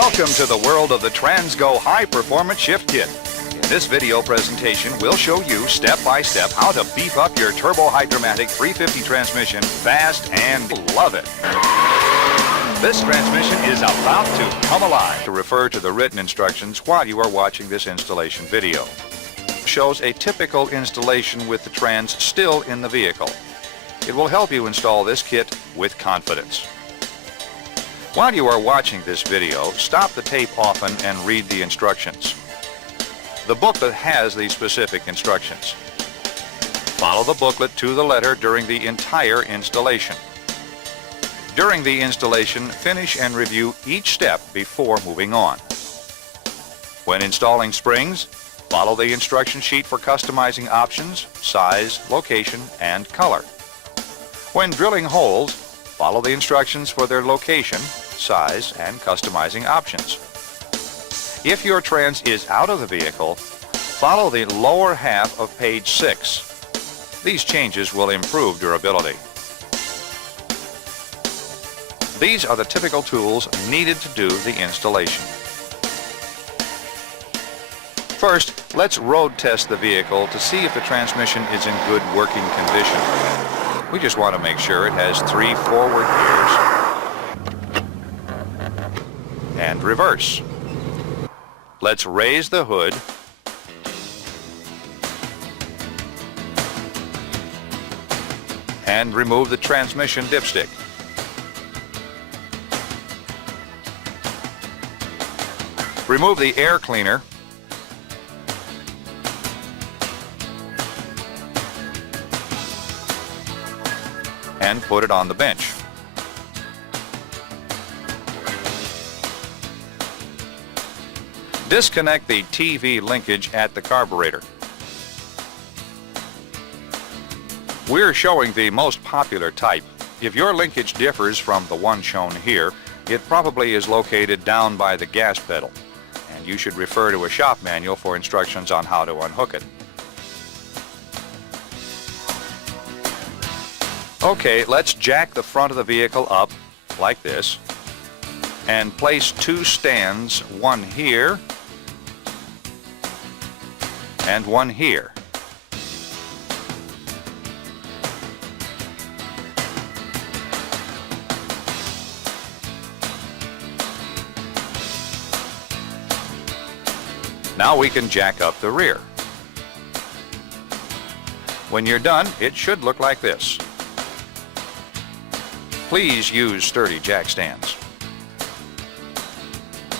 Welcome to the world of the Transgo High Performance Shift Kit. In this video presentation, we'll show you step by step how to beef up your Turbo Hydromatic 350 transmission fast and love it. This transmission is about to come alive. To refer to the written instructions while you are watching this installation video. Shows a typical installation with the trans still in the vehicle. It will help you install this kit with confidence. While you are watching this video, stop the tape often and read the instructions. The booklet has the specific instructions. Follow the booklet to the letter during the entire installation. During the installation, finish and review each step before moving on. When installing springs, follow the instruction sheet for customizing options, size, location, and color. When drilling holes, follow the instructions for their location, size, and customizing options. If your trans is out of the vehicle, follow the lower half of page 6. These changes will improve durability. These are the typical tools needed to do the installation. First, let's road test the vehicle to see if the transmission is in good working condition. We just want to make sure it has 3 forward gears and reverse. Let's raise the hood and remove the transmission dipstick. Remove the air cleaner and put it on the bench. Disconnect the TV linkage at the carburetor. We're showing the most popular type. If your linkage differs from the one shown here, it probably is located down by the gas pedal, and you should refer to a shop manual for instructions on how to unhook it. Okay, let's jack the front of the vehicle up like this and place 2 stands, one here and one here. Now we can jack up the rear. When you're done, it should look like this. Please use sturdy jack stands.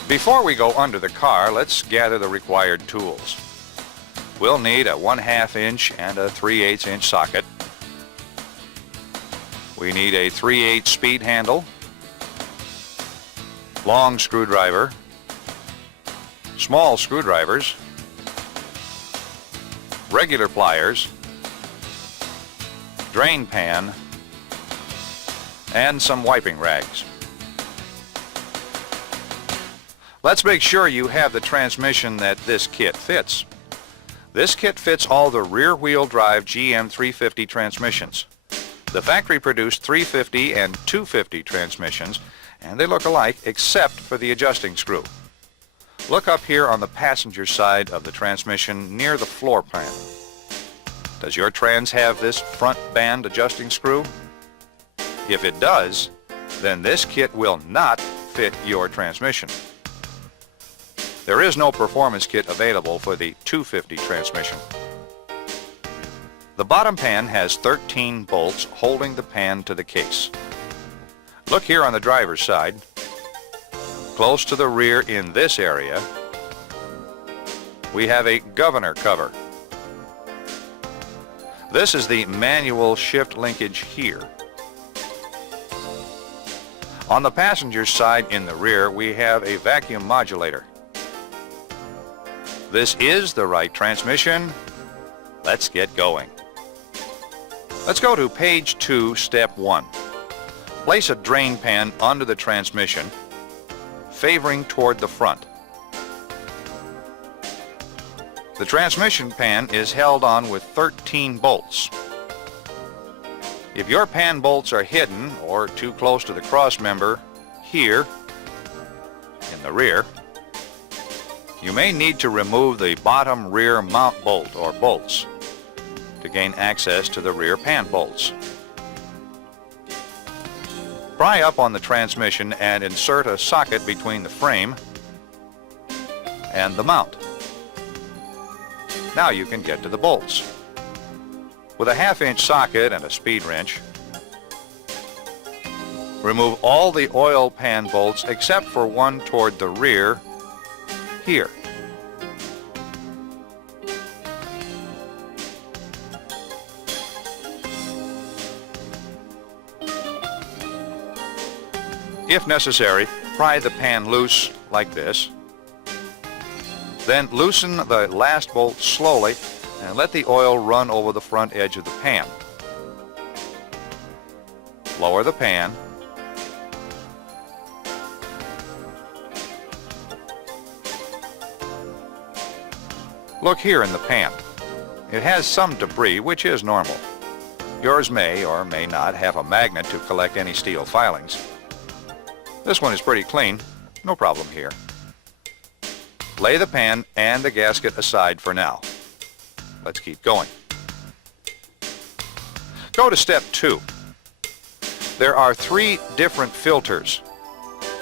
Before we go under the car, let's gather the required tools. We'll need a 1/2 inch and a 3/8 inch socket. We need a 3/8 speed handle, long screwdriver, small screwdrivers, regular pliers, drain pan, and some wiping rags. Let's make sure you have the transmission that this kit fits. This kit fits all the rear-wheel drive GM 350 transmissions. The factory-produced 350 and 250 transmissions, and they look alike except for the adjusting screw. Look up here on the passenger side of the transmission near the floor pan. Does your trans have this front band adjusting screw? If it does, then this kit will not fit your transmission. There is no performance kit available for the 250 transmission. The bottom pan has 13 bolts holding the pan to the case. Look here on the driver's side. Close to the rear in this area, we have a governor cover. This is the manual shift linkage here. On the passenger side in the rear, we have a vacuum modulator. This is the right transmission. Let's get going. Let's go to page 2, step 1. Place a drain pan under the transmission, favoring toward the front. The transmission pan is held on with 13 bolts. If your pan bolts are hidden or too close to the cross member here, in the rear, you may need to remove the bottom rear mount bolt or bolts to gain access to the rear pan bolts. Pry up on the transmission and insert a socket between the frame and the mount. Now you can get to the bolts. With a 1/2-inch socket and a speed wrench, remove all the oil pan bolts except for one toward the rear here. If necessary, pry the pan loose like this. Then loosen the last bolt slowly and let the oil run over the front edge of the pan. Lower the pan. Look here in the pan. It has some debris, which is normal. Yours may or may not have a magnet to collect any steel filings. This one is pretty clean, no problem here. Lay the pan and the gasket aside for now. Let's keep going. Go to step 2. There are 3 different filters.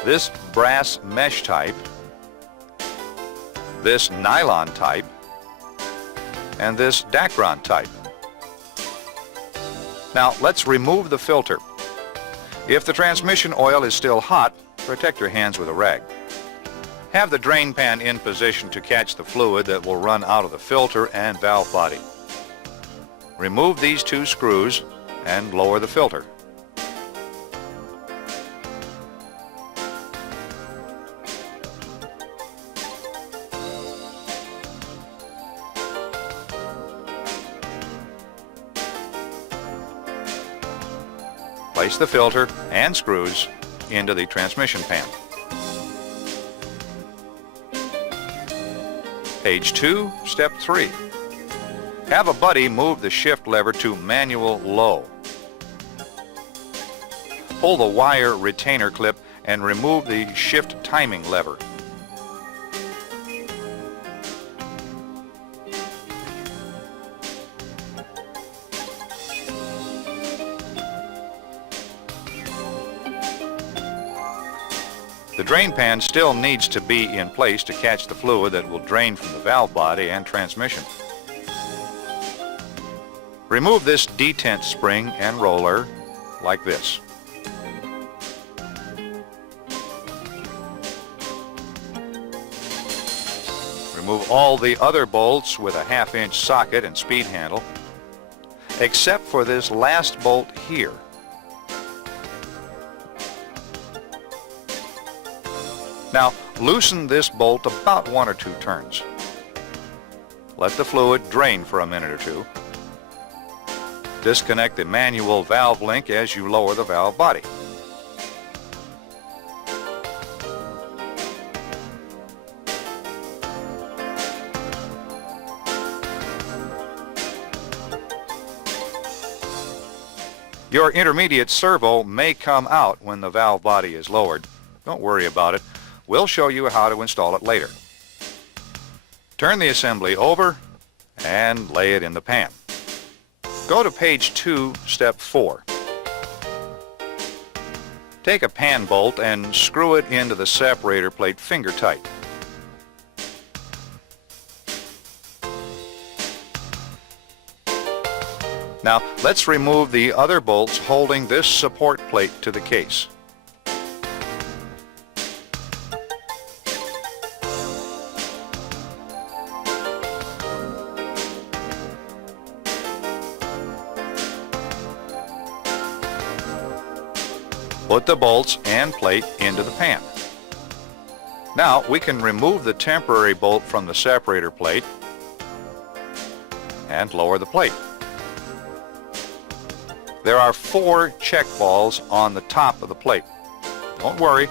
This brass mesh type, this nylon type, and this Dacron type. Now let's remove the filter. If the transmission oil is still hot, protect your hands with a rag. Have the drain pan in position to catch the fluid that will run out of the filter and valve body. Remove these 2 screws and lower the filter. Place the filter and screws into the transmission pan. Page 2, step 3. Have a buddy move the shift lever to manual low. Pull the wire retainer clip and remove the shift timing lever. The drain pan still needs to be in place to catch the fluid that will drain from the valve body and transmission. Remove this detent spring and roller like this. Remove all the other bolts with a 1/2-inch socket and speed handle, except for this last bolt here. Now, loosen this bolt about 1 or 2 turns. Let the fluid drain for a minute or 2. Disconnect the manual valve link as you lower the valve body. Your intermediate servo may come out when the valve body is lowered. Don't worry about it. We'll show you how to install it later. Turn the assembly over and lay it in the pan. Go to page 2, step 4. Take a pan bolt and screw it into the separator plate finger tight. Now let's remove the other bolts holding this support plate to the case. Put the bolts and plate into the pan. Now we can remove the temporary bolt from the separator plate and lower the plate. There are 4 check balls on the top of the plate. Don't worry,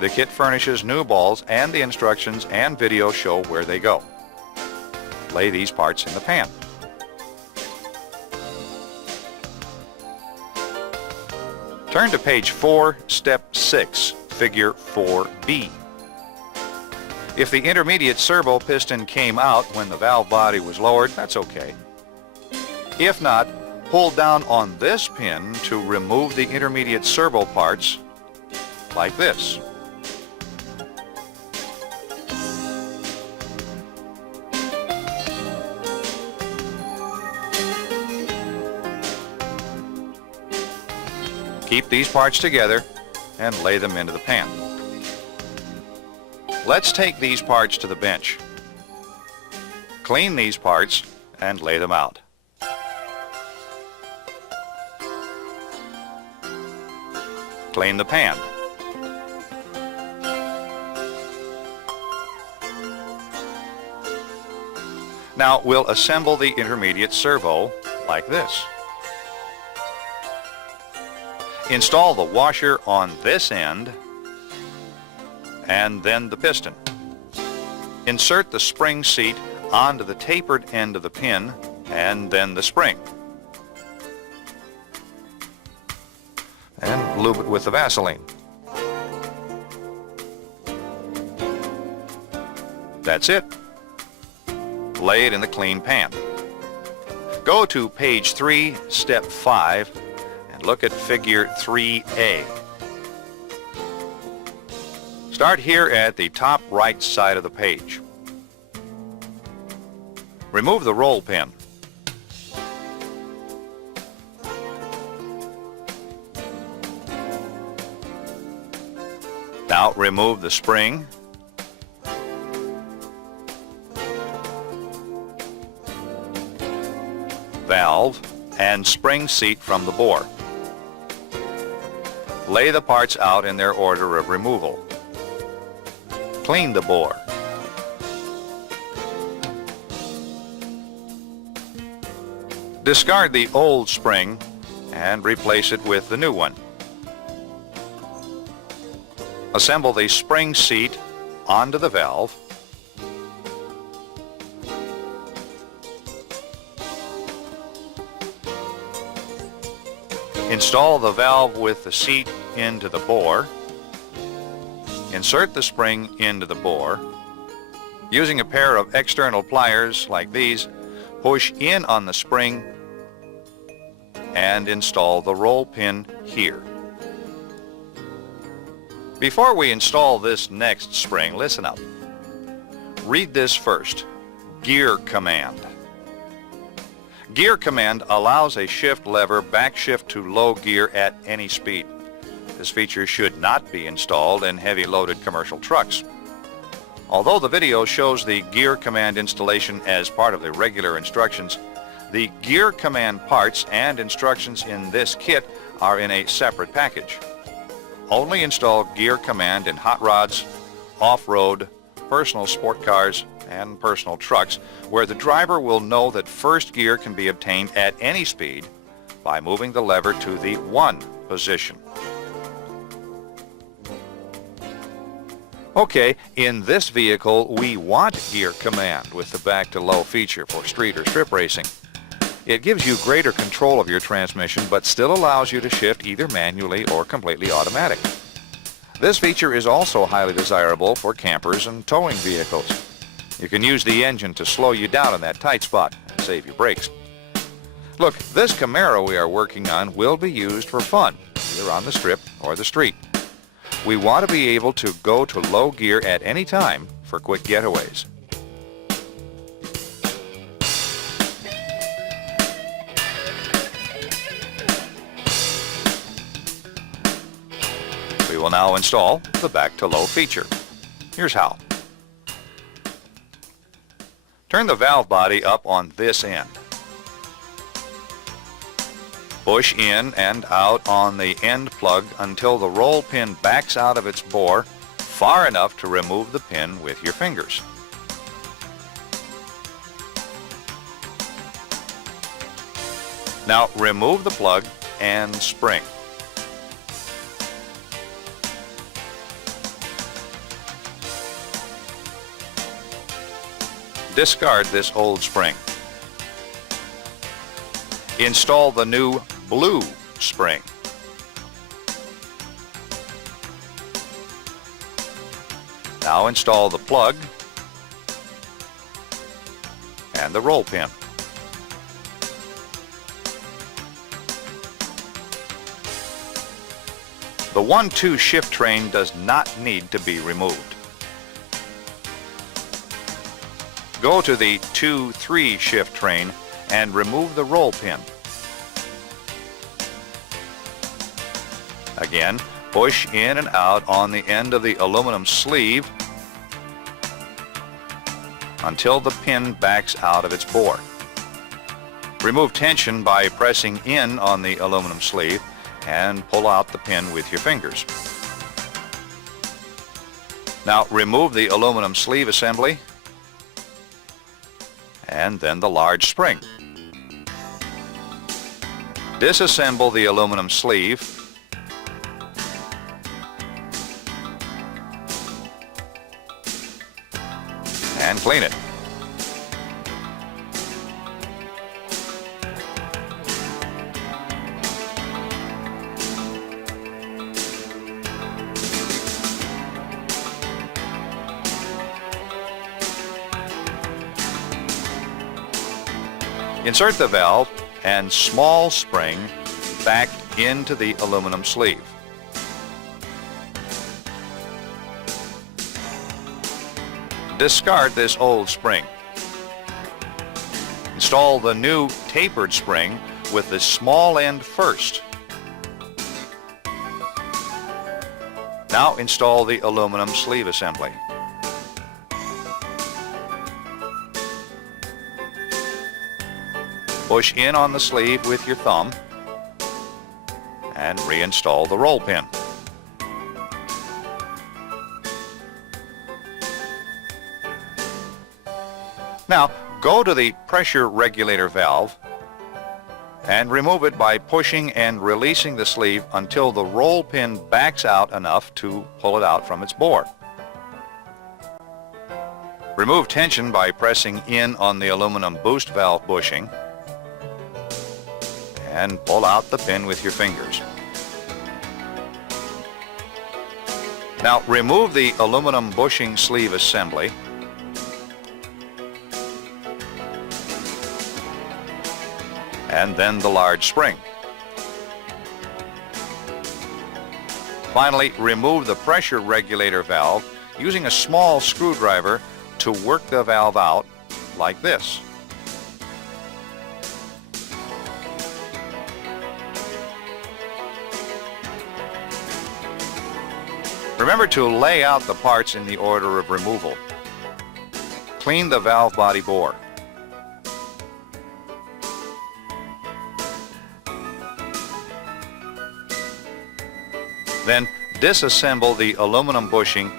the kit furnishes new balls and the instructions and video show where they go. Lay these parts in the pan. Turn to page 4, step 6, figure 4B. If the intermediate servo piston came out when the valve body was lowered, that's okay. If not, pull down on this pin to remove the intermediate servo parts like this. Keep these parts together and lay them into the pan. Let's take these parts to the bench. Clean these parts and lay them out. Clean the pan. Now we'll assemble the intermediate servo like this. Install the washer on this end and then the piston. Insert the spring seat onto the tapered end of the pin and then the spring. And lube it with the Vaseline. That's it. Lay it in the clean pan. Go to page 3, step 5, and look at figure 3A. Start here at the top right side of the page. Remove the roll pin. Now remove the spring, valve, and spring seat from the bore. Lay the parts out in their order of removal. Clean the bore. Discard the old spring and replace it with the new one. Assemble the spring seat onto the valve. Install the valve with the seat into the bore. Insert the spring into the bore. Using a pair of external pliers like these, push in on the spring and install the roll pin here. Before we install this next spring, listen up. Read this first. Gear command. Gear command allows a shift lever backshift to low gear at any speed. This feature should not be installed in heavy loaded commercial trucks. Although the video shows the gear command installation as part of the regular instructions, the gear command parts and instructions in this kit are in a separate package. Only install gear command in hot rods, off-road, personal sport cars, and personal trucks, where the driver will know that first gear can be obtained at any speed by moving the lever to the 1 position. Okay, in this vehicle we want gear command with the back to low feature for street or strip racing. It gives you greater control of your transmission, but still allows you to shift either manually or completely automatic. This feature is also highly desirable for campers and towing vehicles. You can use the engine to slow you down in that tight spot and save your brakes. Look, this Camaro we are working on will be used for fun, either on the strip or the street. We want to be able to go to low gear at any time for quick getaways. We will now install the back to low feature. Here's how. Turn the valve body up on this end. Push in and out on the end plug until the roll pin backs out of its bore far enough to remove the pin with your fingers. Now remove the plug and spring. Discard this old spring. Install the new blue spring. Now install the plug and the roll pin. The 1-2 shift train does not need to be removed. Go to the 2-3 shift train and remove the roll pin. Again, push in and out on the end of the aluminum sleeve until the pin backs out of its bore. Remove tension by pressing in on the aluminum sleeve and pull out the pin with your fingers. Now remove the aluminum sleeve assembly and then the large spring. Disassemble the aluminum sleeve and clean it. Insert the valve and small spring back into the aluminum sleeve. Discard this old spring. Install the new tapered spring with the small end first. Now install the aluminum sleeve assembly. Push in on the sleeve with your thumb and reinstall the roll pin. Now, go to the pressure regulator valve and remove it by pushing and releasing the sleeve until the roll pin backs out enough to pull it out from its bore. Remove tension by pressing in on the aluminum boost valve bushing and pull out the pin with your fingers. Now remove the aluminum bushing sleeve assembly and then the large spring. Finally, remove the pressure regulator valve using a small screwdriver to work the valve out like this. Remember to lay out the parts in the order of removal. Clean the valve body bore. Then disassemble the aluminum bushing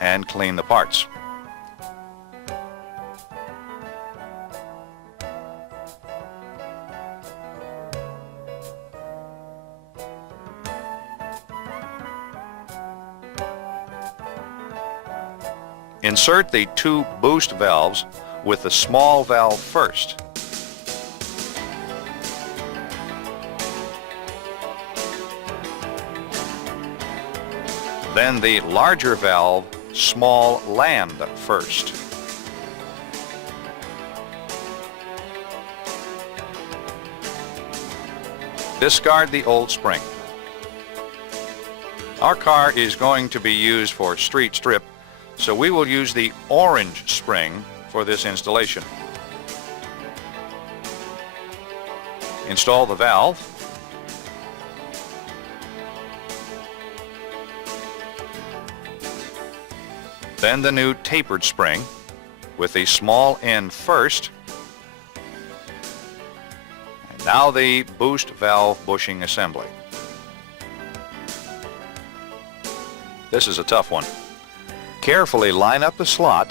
and clean the parts. Insert the two boost valves with the small valve first. Then the larger valve, small land first. Discard the old spring. Our car is going to be used for street strip, so we will use the orange spring for this installation. Install the valve. Then the new tapered spring with the small end first. And now the boost valve bushing assembly. This is a tough one. Carefully line up the slot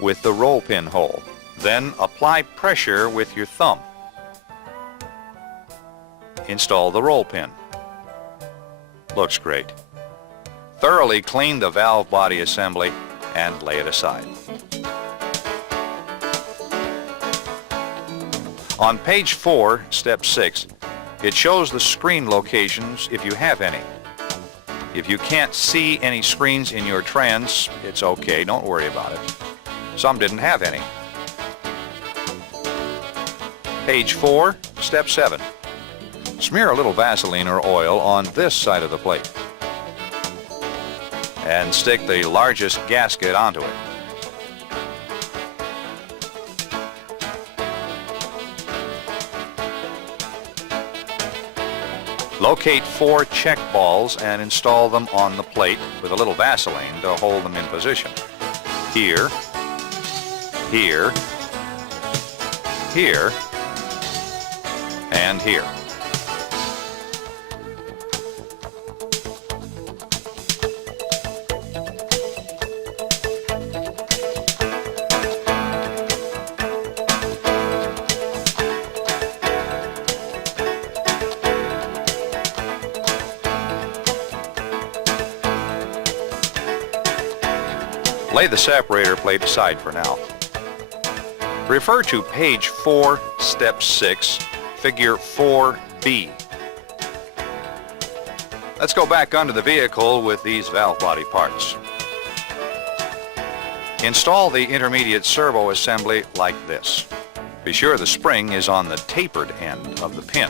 with the roll pin hole. Then apply pressure with your thumb. Install the roll pin. Looks great. Thoroughly clean the valve body assembly and lay it aside. On page 4, step 6, it shows the screen locations if you have any. If you can't see any screens in your trans, it's okay, don't worry about it. Some didn't have any. Page 4, step 7. Smear a little Vaseline or oil on this side of the plate and stick the largest gasket onto it. Locate 4 check balls and install them on the plate with a little Vaseline to hold them in position. Here, here, here, and here. Lay the separator plate aside for now. Refer to page 4, step 6, figure 4B. Let's go back under the vehicle with these valve body parts. Install the intermediate servo assembly like this. Be sure the spring is on the tapered end of the pin.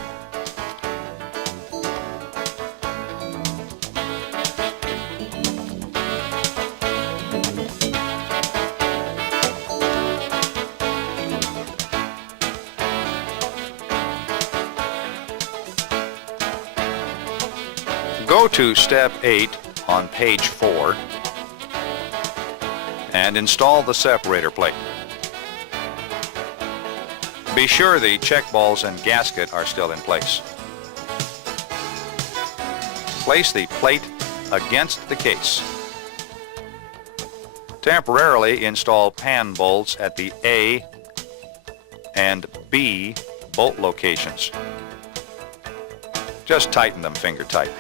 Go to step 8 on page 4 and install the separator plate. Be sure the check balls and gasket are still in place. Place the plate against the case. Temporarily install pan bolts at the A and B bolt locations. Just tighten them finger tight.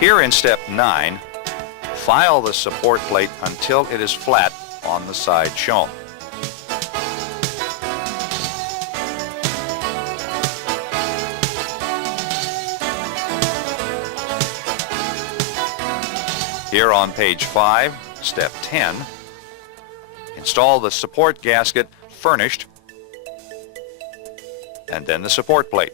Here in step 9, file the support plate until it is flat on the side shown. Here on page 5, step 10, install the support gasket furnished and then the support plate.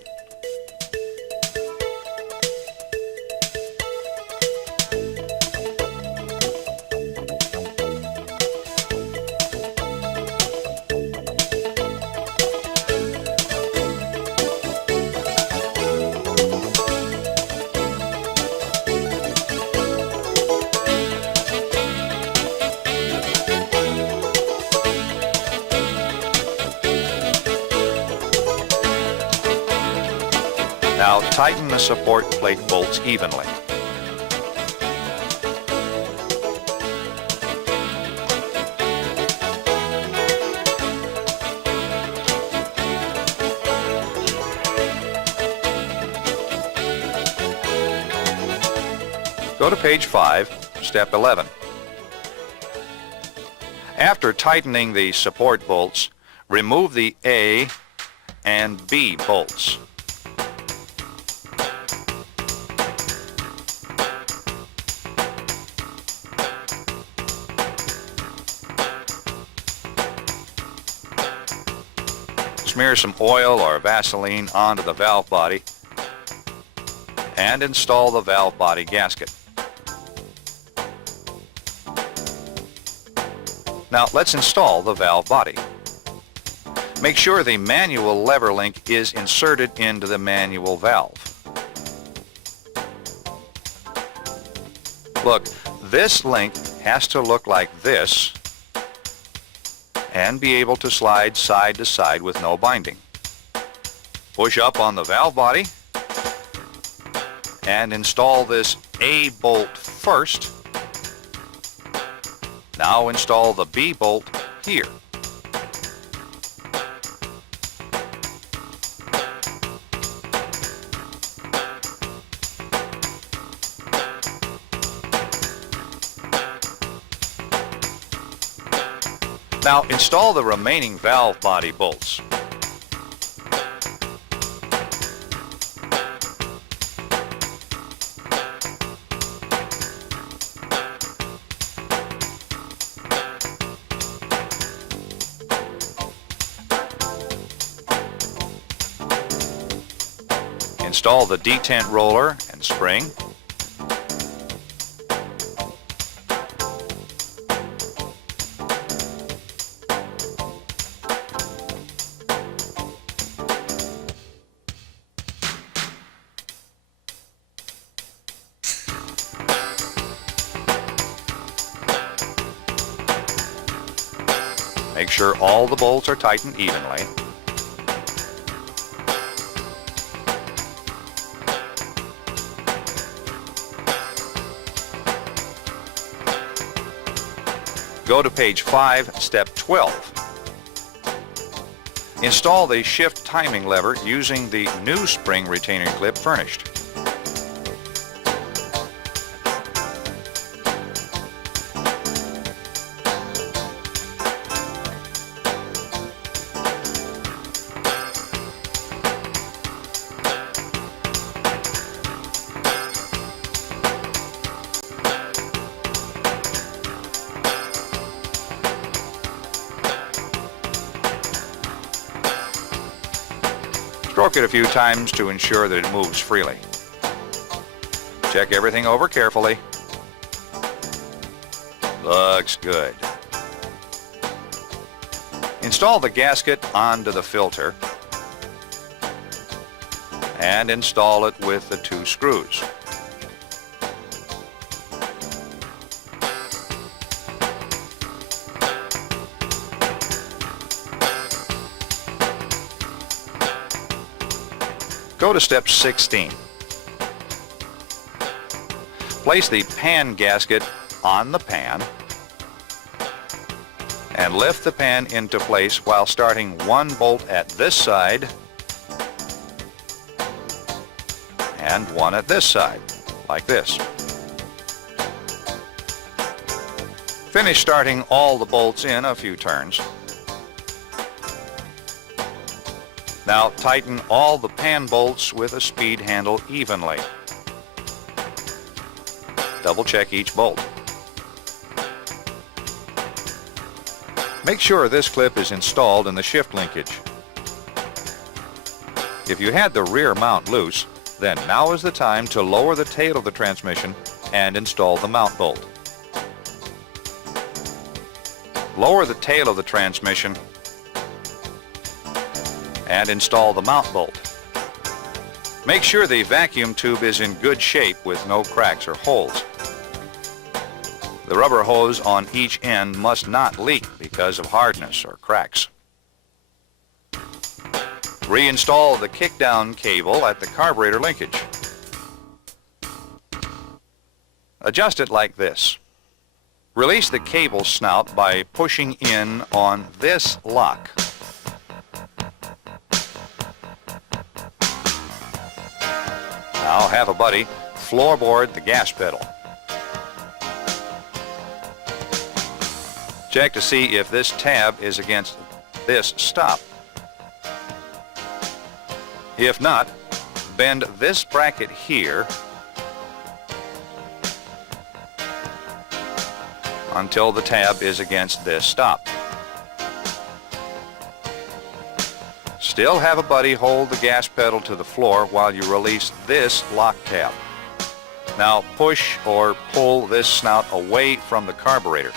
Now tighten the support plate bolts evenly. Go to page 5, step 11. After tightening the support bolts, remove the A and B bolts. Smear some oil or Vaseline onto the valve body and install the valve body gasket. Now let's install the valve body. Make sure the manual lever link is inserted into the manual valve. Look, this link has to look like this and be able to slide side to side with no binding. Push up on the valve body and install this A bolt first. Now install the B bolt here. Now install the remaining valve body bolts. Install the detent roller and spring. Make sure all the bolts are tightened evenly. Go to page 5, step 12. Install the shift timing lever using the new spring retainer clip furnished. Stroke it a few times to ensure that it moves freely. Check everything over carefully. Looks good. Install the gasket onto the filter and install it with the 2 screws. Go to step 16. Place the pan gasket on the pan and lift the pan into place while starting 1 bolt at this side and 1 at this side, like this. Finish starting all the bolts in a few turns. Now tighten all the pan bolts with a speed handle evenly. Double check each bolt. Make sure this clip is installed in the shift linkage. If you had the rear mount loose, then now is the time to lower the tail of the transmission and install the mount bolt. Lower the tail of the transmission and install the mount bolt. Make sure the vacuum tube is in good shape with no cracks or holes. The rubber hose on each end must not leak because of hardness or cracks. Reinstall the kickdown cable at the carburetor linkage. Adjust it like this. Release the cable snout by pushing in on this lock. Now have a buddy floorboard the gas pedal. Check to see if this tab is against this stop. If not, bend this bracket here until the tab is against this stop. Still have a buddy hold the gas pedal to the floor while you release this lock tab. Now push or pull this snout away from the carburetor.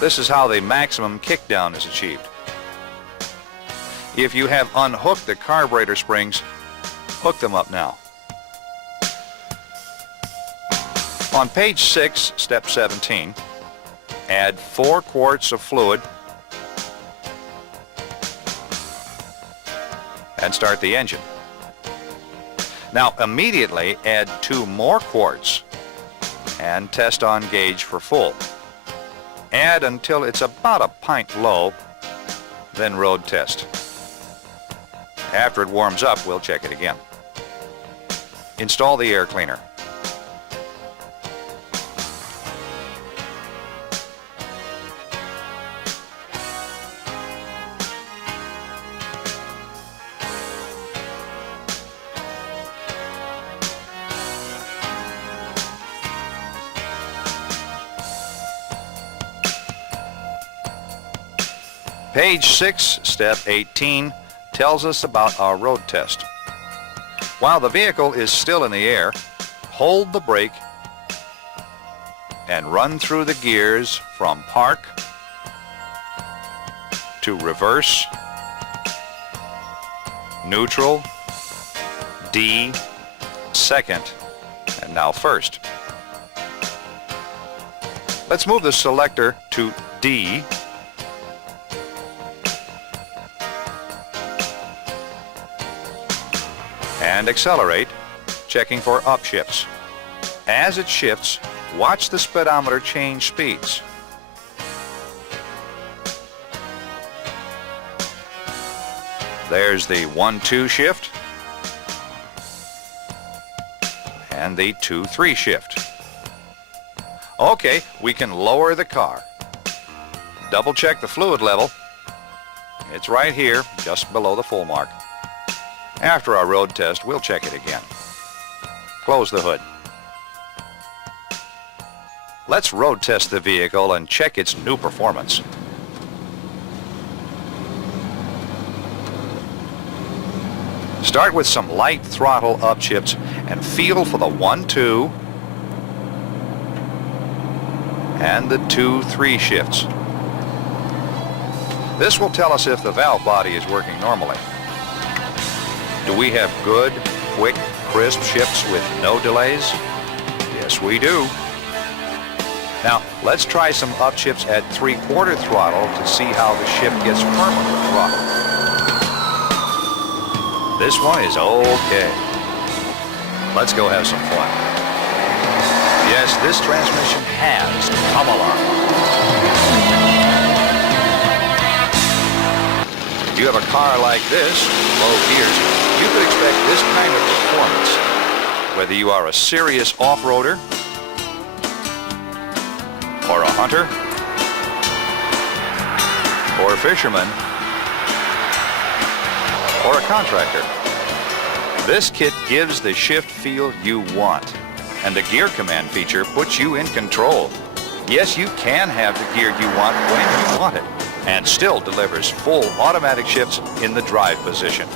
This is how the maximum kickdown is achieved. If you have unhooked the carburetor springs, hook them up now. On page 6, step 17, add 4 quarts of fluid and start the engine. Now immediately add 2 more quarts and test on gauge for full. Add until it's about a pint low, then road test. After it warms up, we'll check it again. Install the air cleaner. Page 6, step 18, tells us about our road test. While the vehicle is still in the air, hold the brake and run through the gears from park to reverse, neutral, D, second, and now first. Let's move the selector to D and accelerate, checking for upshifts. As it shifts, watch the speedometer change speeds. There's the 1-2 shift and the 2-3 shift. Okay, we can lower the car. Double check the fluid level. It's right here, just below the full mark. After our road test, we'll check it again. Close the hood. Let's road test the vehicle and check its new performance. Start with some light throttle upshifts and feel for the 1-2 and the 2-3 shifts. This will tell us if the valve body is working normally. Do we have good, quick, crisp shifts with no delays? Yes, we do. Now, let's try some upshifts at 3/4 throttle to see how the shift gets firmer with throttle. This one is okay. Let's go have some fun. Yes, this transmission has come along. If you have a car like this, low gears, you could expect this kind of performance. Whether you are a serious off-roader, or a hunter, or a fisherman, or a contractor, this kit gives the shift feel you want, and the gear command feature puts you in control. Yes, you can have the gear you want when you want it, and still delivers full automatic shifts in the drive position.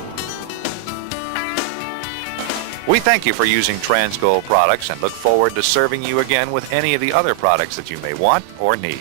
We thank you for using Transgo products and look forward to serving you again with any of the other products that you may want or need.